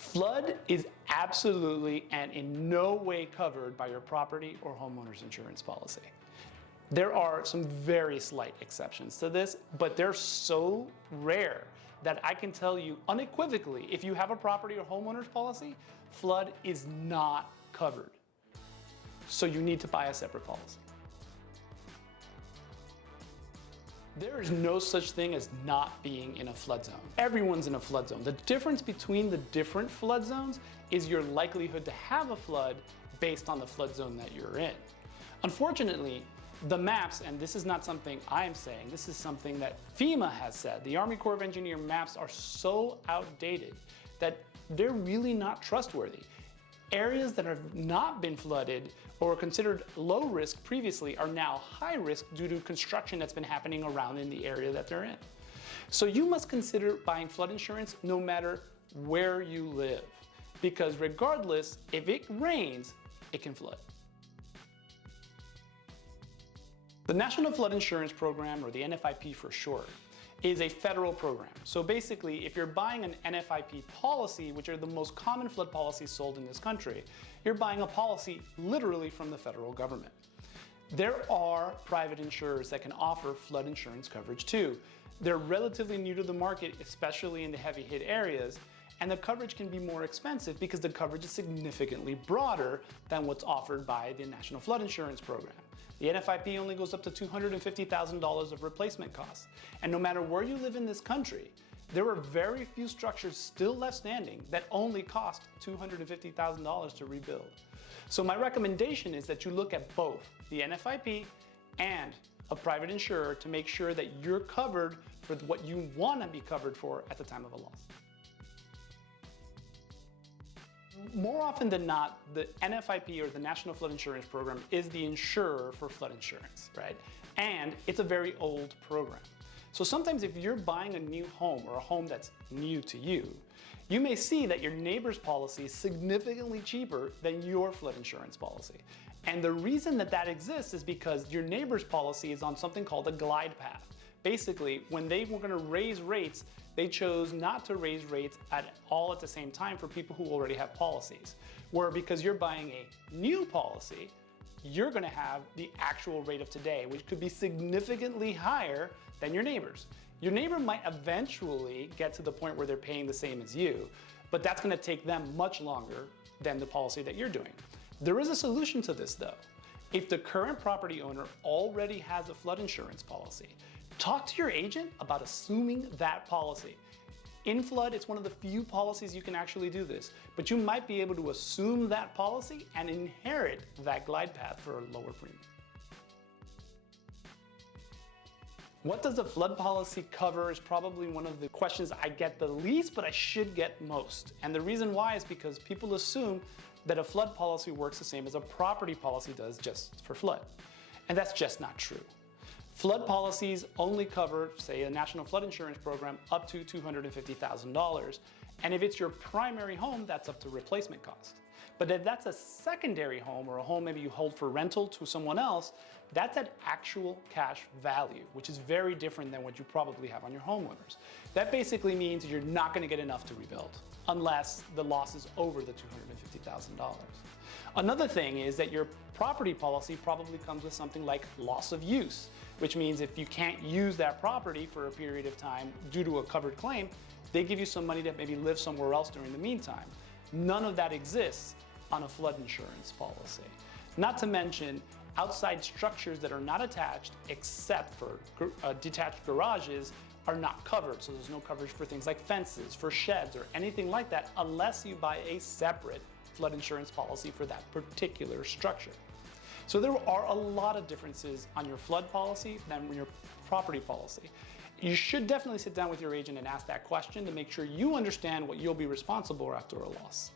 Flood is absolutely and in no way covered by your property or homeowner's insurance policy. There are some very slight exceptions to this, but they're so rare that I can tell you unequivocally, if you have a property or homeowner's policy, flood is not covered. So you need to buy a separate policy. There is no such thing as not being in a flood zone. Everyone's in a flood zone. The difference between the different flood zones is your likelihood to have a flood based on the flood zone that you're in. Unfortunately, the maps, and this is not something I'm saying, this is something that FEMA has said, the Army Corps of Engineer maps are so outdated that they're really not trustworthy. Areas that have not been flooded or considered low risk previously are now high risk due to construction that's been happening around in the area that they're in. So you must consider buying flood insurance no matter where you live, because regardless, if it rains, it can flood. The National Flood Insurance Program, or the NFIP for short, is a federal program. So basically, if you're buying an NFIP policy, which are the most common flood policies sold in this country, you're buying a policy literally from the federal government. There are private insurers that can offer flood insurance coverage too. They're relatively new to the market, especially in the heavy hit areas, and the coverage can be more expensive because the coverage is significantly broader than what's offered by the National Flood Insurance Program. The NFIP only goes up to $250,000 of replacement costs. And no matter where you live in this country, there are very few structures still left standing that only cost $250,000 to rebuild. So my recommendation is that you look at both the NFIP and a private insurer to make sure that you're covered for what you want to be covered for at the time of a loss. More often than not, the NFIP, or the National Flood Insurance Program, is the insurer for flood insurance, right? And it's a very old program. So sometimes if you're buying a new home or a home that's new to you, you may see that your neighbor's policy is significantly cheaper than your flood insurance policy. And the reason that that exists is because your neighbor's policy is on something called a glide path. Basically, when they were going to raise rates, they chose not to raise rates at the same time for people who already have policies. Where because you're buying a new policy, you're going to have the actual rate of today, which could be significantly higher than your neighbor's. Your neighbor might eventually get to the point where they're paying the same as you, but that's going to take them much longer than the policy that you're doing. There is a solution to this though. If the current property owner already has a flood insurance policy, talk to your agent about assuming that policy. In flood, it's one of the few policies you can actually do this, but you might be able to assume that policy and inherit that glide path for a lower premium. What does a flood policy cover is probably one of the questions I get the least, but I should get most. And the reason why is because people assume that a flood policy works the same as a property policy does just for flood. And that's just not true. Flood policies only cover, say, a National Flood Insurance Program up to $250,000. And if it's your primary home, that's up to replacement cost. But if that's a secondary home, or a home maybe you hold for rental to someone else, that's at actual cash value, which is very different than what you probably have on your homeowners. That basically means you're not going to get enough to rebuild unless the loss is over the $250,000. Another thing is that your property policy probably comes with something like loss of use, which means if you can't use that property for a period of time due to a covered claim, they give you some money to maybe live somewhere else during the meantime. None of that exists on a flood insurance policy. Not to mention outside structures that are not attached except for detached garages are not covered. So there's no coverage for things like fences, for sheds, or anything like that unless you buy a separate flood insurance policy for that particular structure. So there are a lot of differences on your flood policy than your property policy. You should definitely sit down with your agent and ask that question to make sure you understand what you'll be responsible for after a loss.